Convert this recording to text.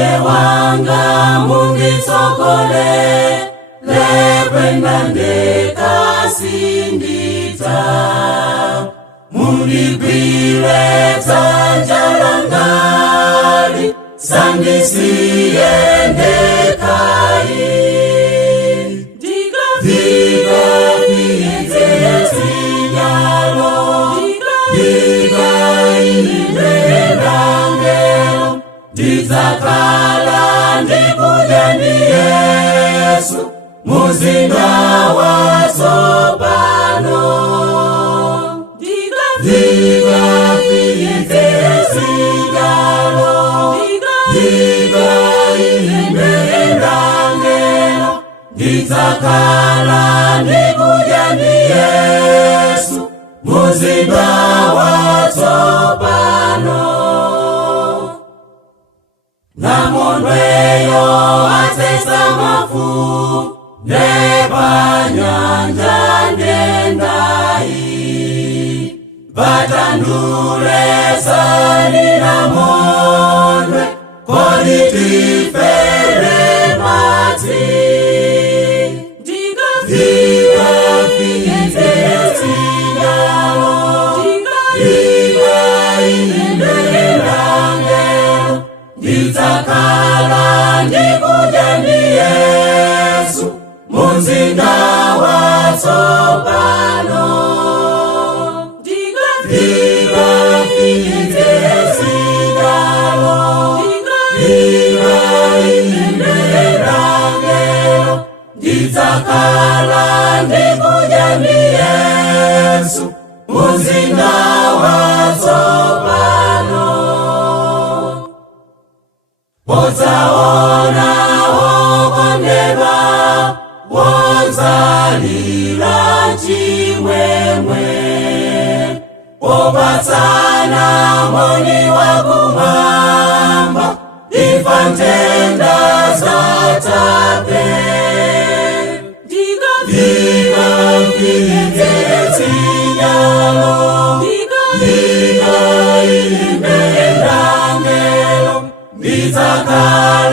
Mbuye wanga munditsogole lekwenda ndekasindita mundigwire dzanja langali sandisiye ndekai ndikapite zinyalo ndikainderangelo ndidzakhala ndikudya ndi Yesu muzinda watsopano ndikapite zinyalo ndikainderangelo ndidzakhala ndikudya ndi Yesu muzinda watsopano namondweyo atsesa mafu nepanyanja ndendai vatandure sani namondwe koditifere matsi ndikapite zinyalo ndikainderangelo ndidzakhala ndikudya ndi Yesu muzinda watsopano ndikapite zinyalo ndikainderangelo ndidzakhala ndikudya ndi Yesu muzinda watsopano wodzaona wokondedwa wodzalira chimwemwe wopatsana moni wakumwamba ifa ntenda zatape ndikapite zinyalo ndikainderangelo ndidzakhala